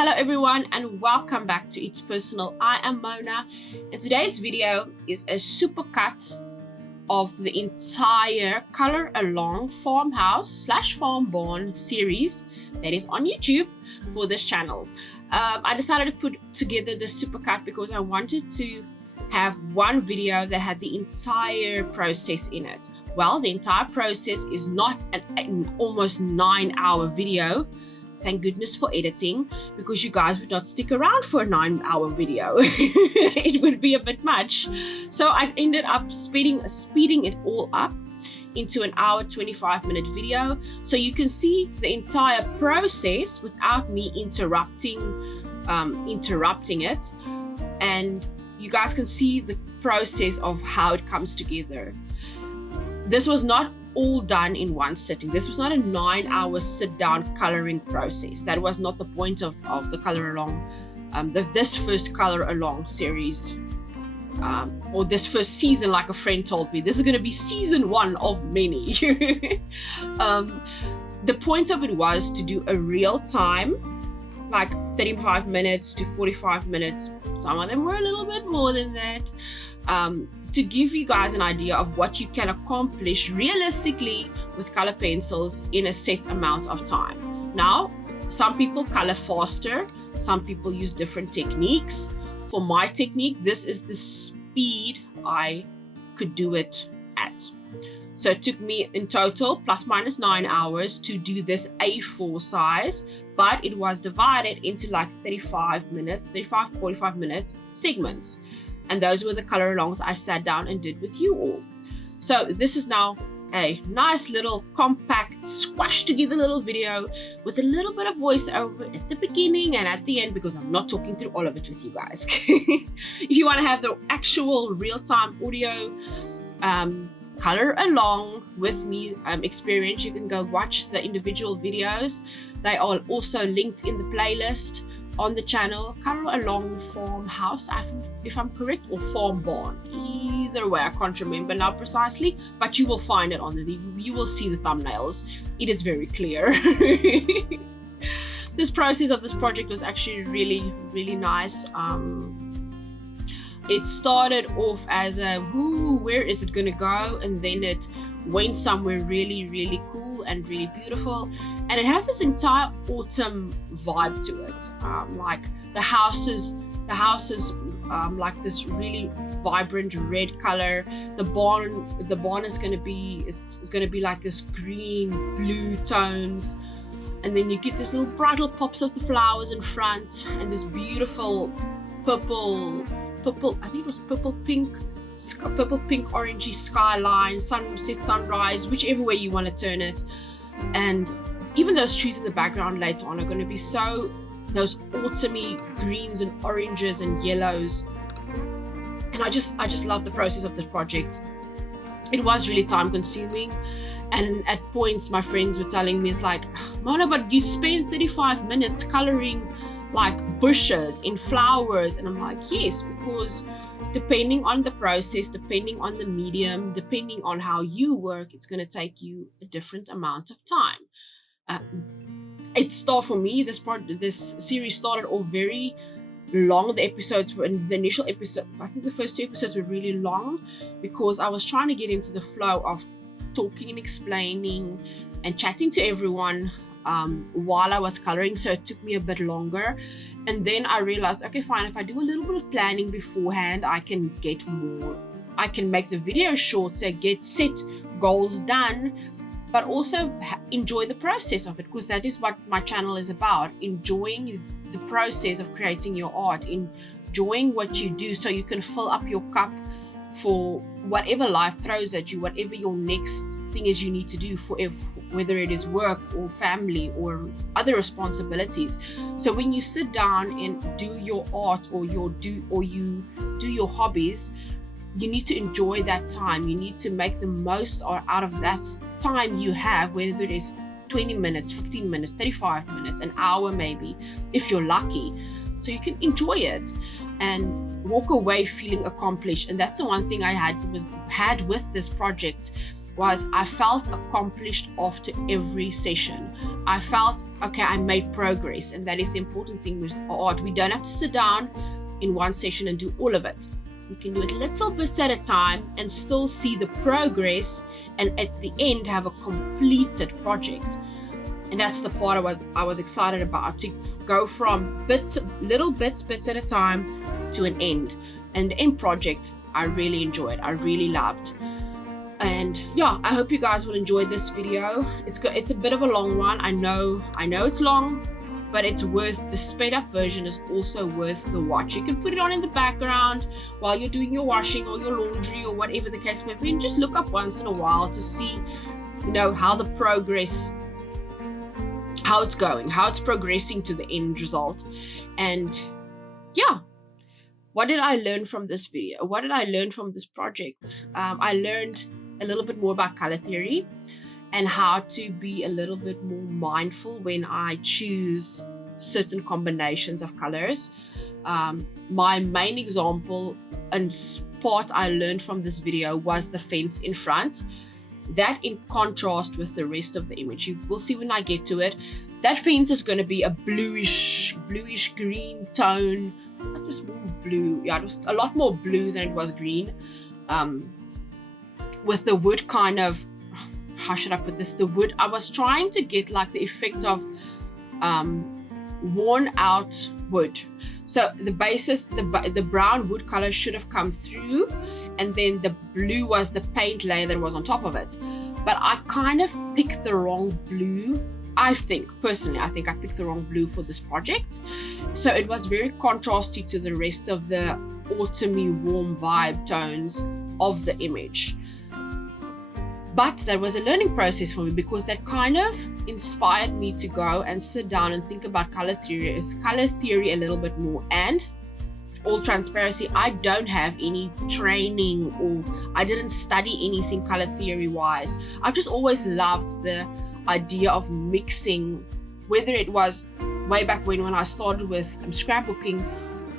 Hello everyone and welcome back to It's Personal. I am Mona and today's video is a supercut of the entire Color Along Farmhouse / Farm Barn series that is on YouTube for this channel. I decided to put together this supercut because I wanted to have one video that had the entire process in it. Well, the entire process is not an almost 9-hour video. Thank goodness for editing, because you guys would not stick around for a 9-hour video. It would be a bit much. So I ended up speeding it all up into an hour 25-minute video, so you can see the entire process without me interrupting it, and you guys can see the process of how it comes together. This was not all done in one sitting. This was not a 9-hour sit-down coloring process. That was not the point of the Color Along, this first Color Along series, or this first season. Like a friend told me, this is going to be season 1 of many. The point of it was to do a real time, like 35 minutes to 45 minutes. Some of them were a little bit more than that. To give you guys an idea of what you can accomplish realistically with color pencils in a set amount of time. Now, some people color faster, some people use different techniques. For my technique, this is the speed I could do it at. So it took me in total plus minus 9 hours to do this A4 size, but it was divided into like 45 minute segments. And those were the color alongs I sat down and did with you all. So this is now a nice little compact, squashed together little video with a little bit of voiceover at the beginning and at the end, because I'm not talking through all of it with you guys. If you want to have the actual real-time audio color along with me experience, you can go watch the individual videos. They are also linked in the playlist on the channel, Color Along Farmhouse, if I'm correct, or Farm Barn. Either way, I can't remember now precisely, but you will find it on you will see the thumbnails. It is very clear. This process of this project was actually really, really nice. It started off as a, where is it gonna go? And then it went somewhere really, really cool and really beautiful. And it has this entire autumn vibe to it. Like the houses like this really vibrant red color. The barn is gonna be like this green, blue tones. And then you get this little bright little pops of the flowers in front, and this beautiful purple, I think it was purple pink orangey skyline, sunset, sunrise, whichever way you want to turn it. And even those trees in the background later on are going to be those autumny greens and oranges and yellows. And I just love the process of this project. It was really time consuming, and at points my friends were telling me, it's like, Mona, but you spent 35 minutes coloring like bushes in flowers. And I'm like, yes, because depending on the process, depending on the medium, depending on how you work, it's going to take you a different amount of time. For me, this series started off very long. The episodes were in the initial episode, I think the first 2 episodes were really long, because I was trying to get into the flow of talking and explaining and chatting to everyone while I was coloring, so it took me a bit longer. And then I realized, okay, fine, if I do a little bit of planning beforehand, I can make the video shorter, get set goals done, but also enjoy the process of it, because that is what my channel is about: enjoying the process of creating your art, enjoying what you do, so you can fill up your cup for whatever life throws at you, whatever your next thing is you need to do, whether it is work or family or other responsibilities. So when you sit down and do your art or you do your hobbies, you need to enjoy that time. You need to make the most out of that time you have, whether it is 20 minutes, 15 minutes, 35 minutes, an hour maybe, if you're lucky. So you can enjoy it and walk away feeling accomplished. And that's the one thing I had with this project, was I felt accomplished after every session. I felt, okay, I made progress, and that is the important thing with art. We don't have to sit down in one session and do all of it. We can do it little bits at a time and still see the progress, and at the end have a completed project. And that's the part of what I was excited about, to go from little bits at a time to an end. And the end project, I really enjoyed. I really loved. And yeah, I hope you guys will enjoy this video. It's a bit of a long one. I know it's long, but it's worth, the sped up version is also worth the watch. You can put it on in the background while you're doing your washing or your laundry or whatever the case may be, and just look up once in a while to see, how the progress, how it's going, how it's progressing to the end result. And yeah, what did I learn from this video? What did I learn from this project? I learned a little bit more about color theory and how to be a little bit more mindful when I choose certain combinations of colors. My main example and part I learned from this video was the fence in front. That in contrast with the rest of the image. You will see when I get to it. That fence is going to be a bluish green tone. Not just more blue. Yeah, it was a lot more blue than it was green. With the wood kind of, how should I put this? The wood, I was trying to get like the effect of worn out wood. So the basis, the brown wood color should have come through, and then the blue was the paint layer that was on top of it. But I kind of picked the wrong blue. I think I picked the wrong blue for this project. So it was very contrasty to the rest of the autumny warm vibe tones of the image. But that was a learning process for me, because that kind of inspired me to go and sit down and think about color theory a little bit more. And all transparency, I don't have any training, or I didn't study anything color theory wise. I've just always loved the idea of mixing, whether it was way back when I started with scrapbooking,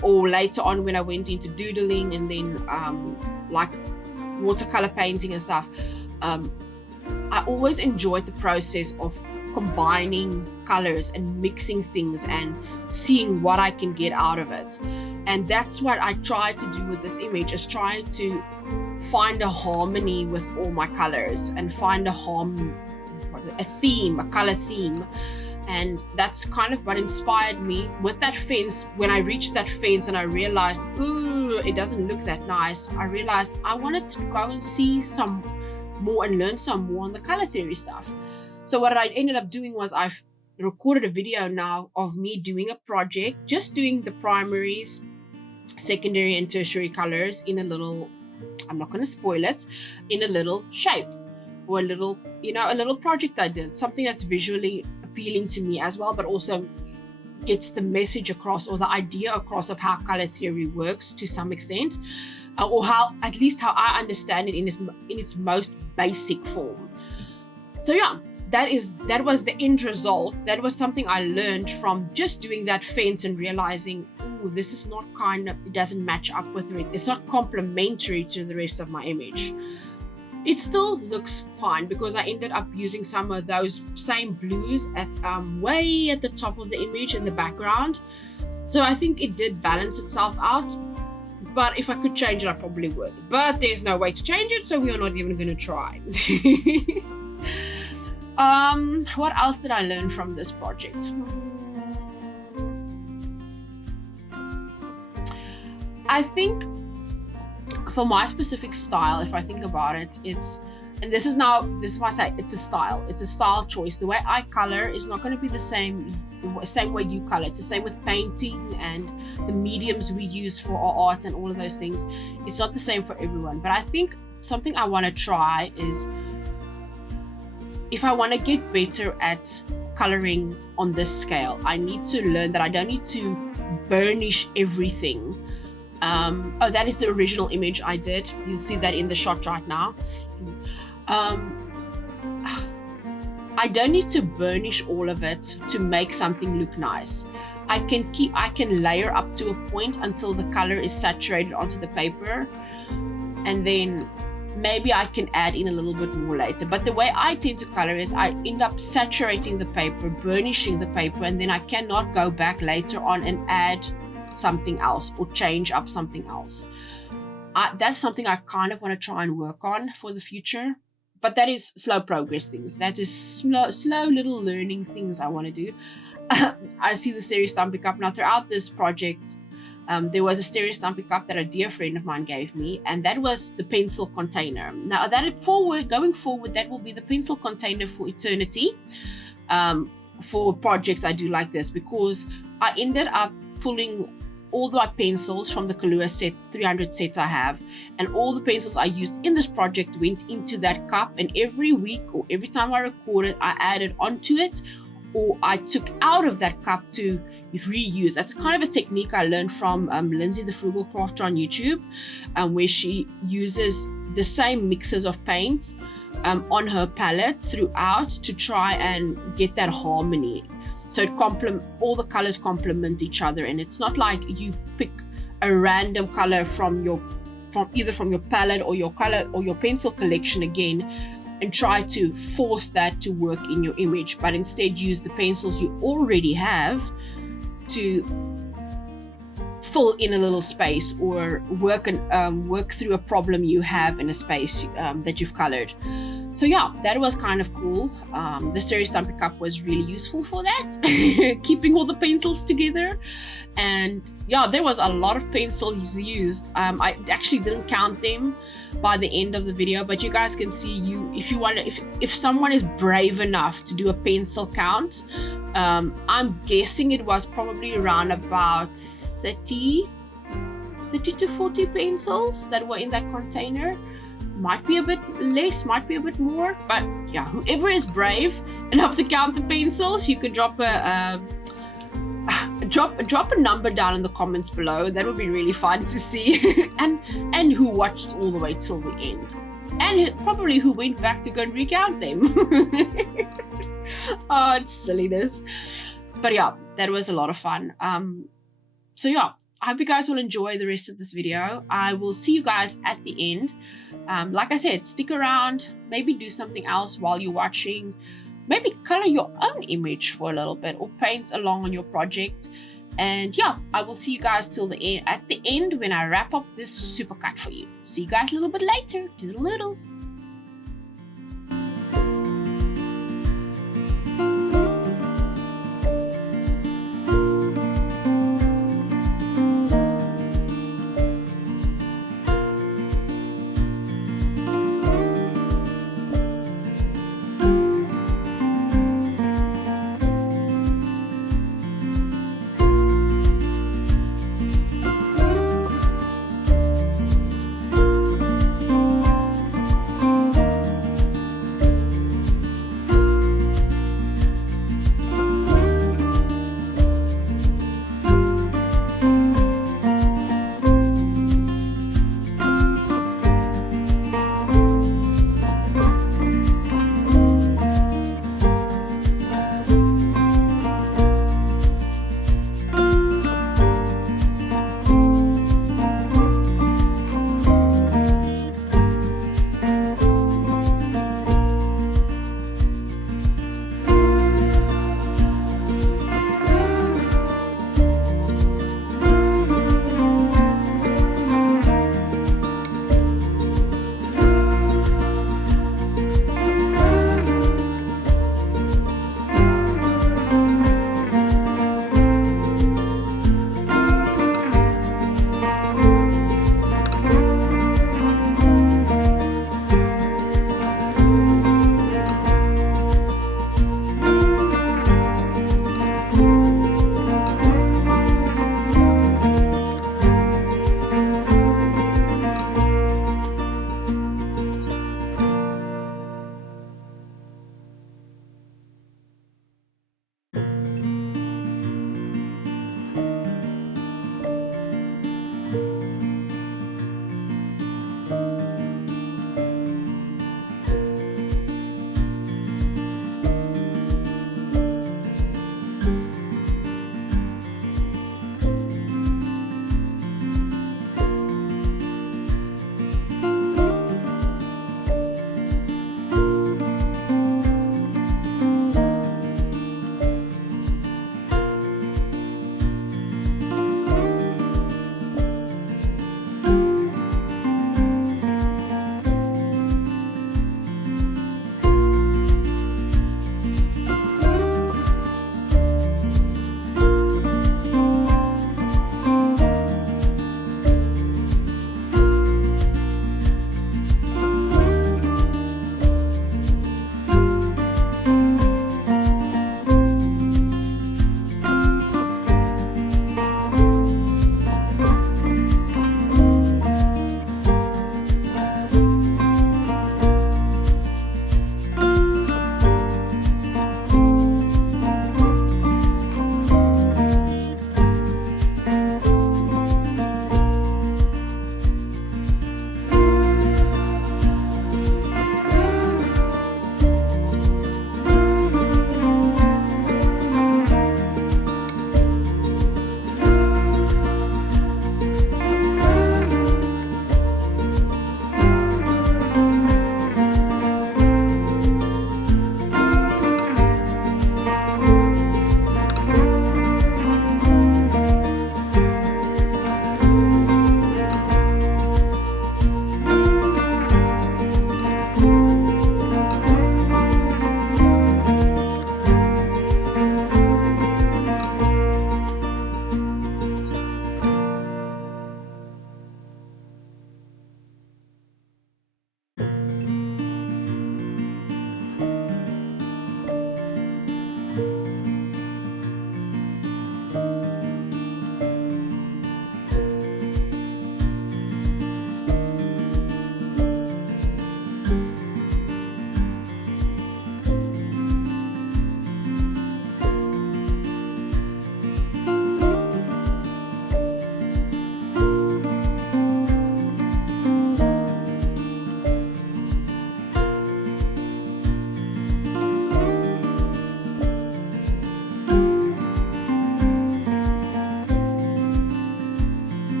or later on when I went into doodling, and then like watercolor painting and stuff. I always enjoyed the process of combining colors and mixing things and seeing what I can get out of it. And that's what I tried to do with this image, is trying to find a harmony with all my colors and find a theme, a color theme. And that's kind of what inspired me with that fence. When I reached that fence and I realized, ooh, it doesn't look that nice, I realized I wanted to go and see some more and learn some more on the color theory stuff. So what I ended up doing was I've recorded a video now of me doing a project, just doing the primaries, secondary and tertiary colors in a little, I'm not going to spoil it, in a little shape, or a little project I did, something that's visually appealing to me as well, but also gets the message across, or the idea across, of how color theory works to some extent, or how I understand it in its most basic form. So yeah, that was the end result. That was something I learned from just doing that fence and realizing, oh, this is not it doesn't match up with it. It's not complementary to the rest of my image. It still looks fine, because I ended up using some of those same blues at way at the top of the image in the background. So I think it did balance itself out. But if I could change it, I probably would. But there's no way to change it, so we are not even going to try. What else did I learn from this project? I think for my specific style, if I think about it, this is why I say it's a style choice. The way I color is not going to be the same way you color. It's the same with painting and the mediums we use for our art and all of those things. It's not the same for everyone. But I think something I want to try is, if I want to get better at coloring on this scale, I need to learn that I don't need to burnish everything. That is the original image I did. You'll see that in the shot right now. I don't need to burnish all of it to make something look nice. I can layer up to a point until the color is saturated onto the paper, and then maybe I can add in a little bit more later. But the way I tend to color is I end up saturating the paper, burnishing the paper, and then I cannot go back later on and add something else or change up something else. That's something I kind of want to try and work on for the future. But that is slow progress things. That is slow little learning things I want to do. I see the Series Stampy Cup. Now, throughout this project, there was a Series Stampy Cup that a dear friend of mine gave me, and that was the pencil container. Now, going forward, that will be the pencil container for eternity, for projects I do like this, because I ended up pulling all my pencils from the Kalour set, 300 sets I have, and all the pencils I used in this project went into that cup, and every week or every time I recorded, I added onto it, or I took out of that cup to reuse. That's kind of a technique I learned from Lindsay the Frugal Crafter on YouTube, where she uses the same mixes of paint on her palette throughout to try and get that harmony. So all the colors complement each other, and it's not like you pick a random color from either your palette or your color or your pencil collection again and try to force that to work in your image, but instead use the pencils you already have to fill in a little space or work through a problem you have in a space that you've colored. So yeah, that was kind of cool. The Series Stampy Cup was really useful for that, keeping all the pencils together. And yeah, there was a lot of pencils used. I actually didn't count them by the end of the video, but you guys can see if someone is brave enough to do a pencil count, I'm guessing it was probably around about 30 to 40 pencils that were in that container. Might be a bit less, might be a bit more, but yeah, whoever is brave enough to count the pencils, you can drop a number down in the comments below. That would be really fun to see. and who watched all the way till the end, and probably who went back to go and recount them. Oh, it's silliness. But yeah, that was a lot of fun. So yeah, I hope you guys will enjoy the rest of this video. I will see you guys at the end. Like I said, stick around, maybe do something else while you're watching. Maybe color your own image for a little bit or paint along on your project. And yeah, I will see you guys at the end when I wrap up this supercut for you. See you guys a little bit later. Toodle-oodles.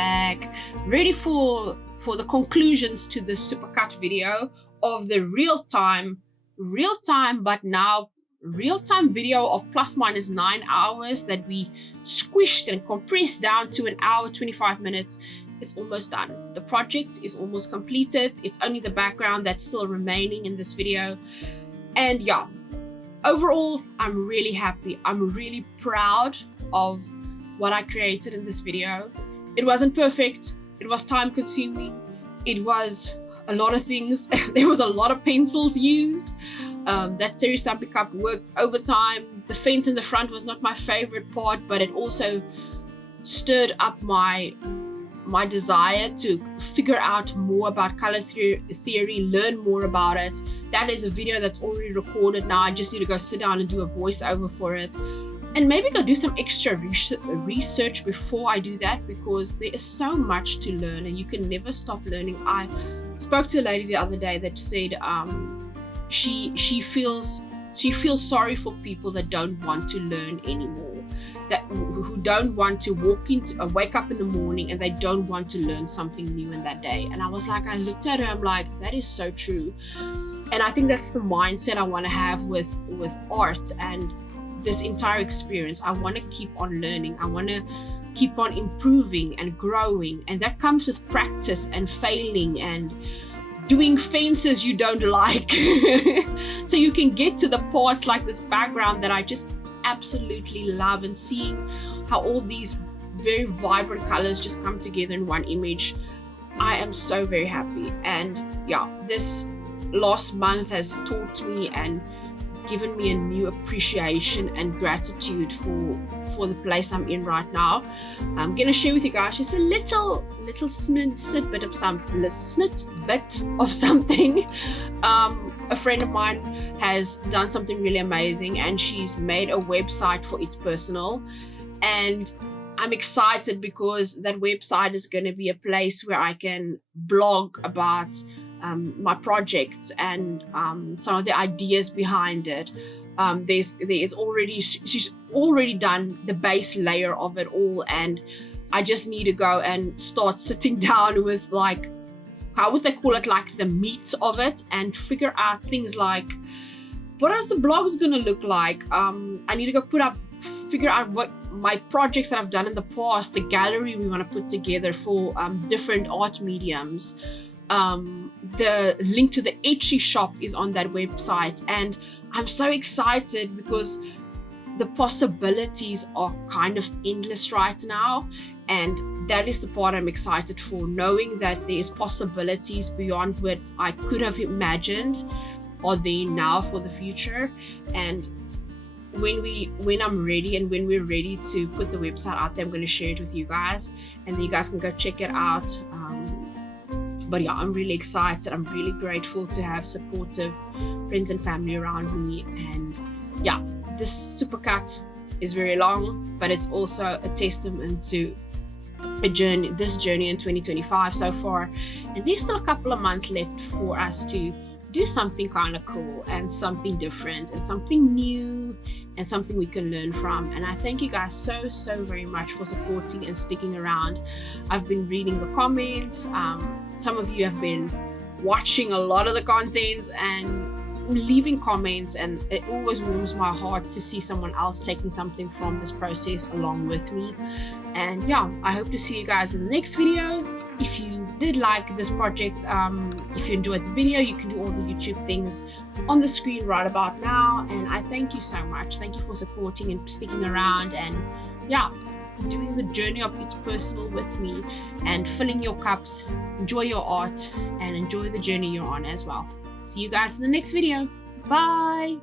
back, ready for the conclusions to this supercut video of the real-time but now real-time video of ±9 hours that we squished and compressed down to 1 hour 25 minutes. It's almost done. The project is almost completed. It's only the background that's still remaining in this video. And yeah, overall, I'm really happy. I'm really proud of what I created in this video. It wasn't perfect. It was time consuming. It was a lot of things. There was a lot of pencils used. That Terry Stampy Cup worked overtime. The fence in the front was not my favorite part, but it also stirred up my desire to figure out more about color theory, learn more about it. That is a video that's already recorded now. I just need to go sit down and do a voiceover for it. And maybe go do some extra research before I do that, because there is so much to learn and you can never stop learning. I spoke to a lady the other day that said she feels sorry for people that don't want to learn anymore, who don't want to wake up in the morning and they don't want to learn something new in that day. And I was like, I looked at her, I'm like, that is so true. And I think that's the mindset I want to have with art and this entire experience. I want to keep on learning. I want to keep on improving and growing, and that comes with practice and failing and doing fences you don't like. So you can get to the parts like this background that I just absolutely love, and seeing how all these very vibrant colors just come together in one image. I am so very happy. And yeah, this last month has taught me and given me a new appreciation and gratitude for the place I'm in right now. I'm gonna share with you guys just a little snippet of something. A friend of mine has done something really amazing, and she's made a website for It's Personal, and I'm excited because that website is going to be a place where I can blog about my projects and some of the ideas behind it. She's already done the base layer of it all, and I just need to go and start sitting down with, like, how would they call it, like the meat of it, and figure out things like, what is the blogs gonna look like? I need to go figure out what my projects that I've done in the past, the gallery we want to put together for different art mediums. The link to the Etsy shop is on that website, and I'm so excited because the possibilities are kind of endless right now, and that is the part I'm excited for, knowing that there's possibilities beyond what I could have imagined are there now for the future. And when I'm ready and when we're ready to put the website out there, I'm going to share it with you guys, and then you guys can go check it out. But yeah, I'm really excited. I'm really grateful to have supportive friends and family around me. And yeah, this supercut is very long, but it's also a testament to this journey in 2025 so far. And there's still a couple of months left for us to do something kind of cool and something different and something new and something we can learn from. And I thank you guys so very much for supporting and sticking around. I've been reading the comments. Some of you have been watching a lot of the content and leaving comments, and it always warms my heart to see someone else taking something from this process along with me. And yeah, I hope to see you guys in the next video. If you did like this project, if you enjoyed the video, you can do all the YouTube things on the screen right about now. And I thank you so much. Thank you for supporting and sticking around, and yeah, doing the journey of It's Personal with me and filling your cups. Enjoy your art and enjoy the journey you're on as well. See you guys in the next video. Bye.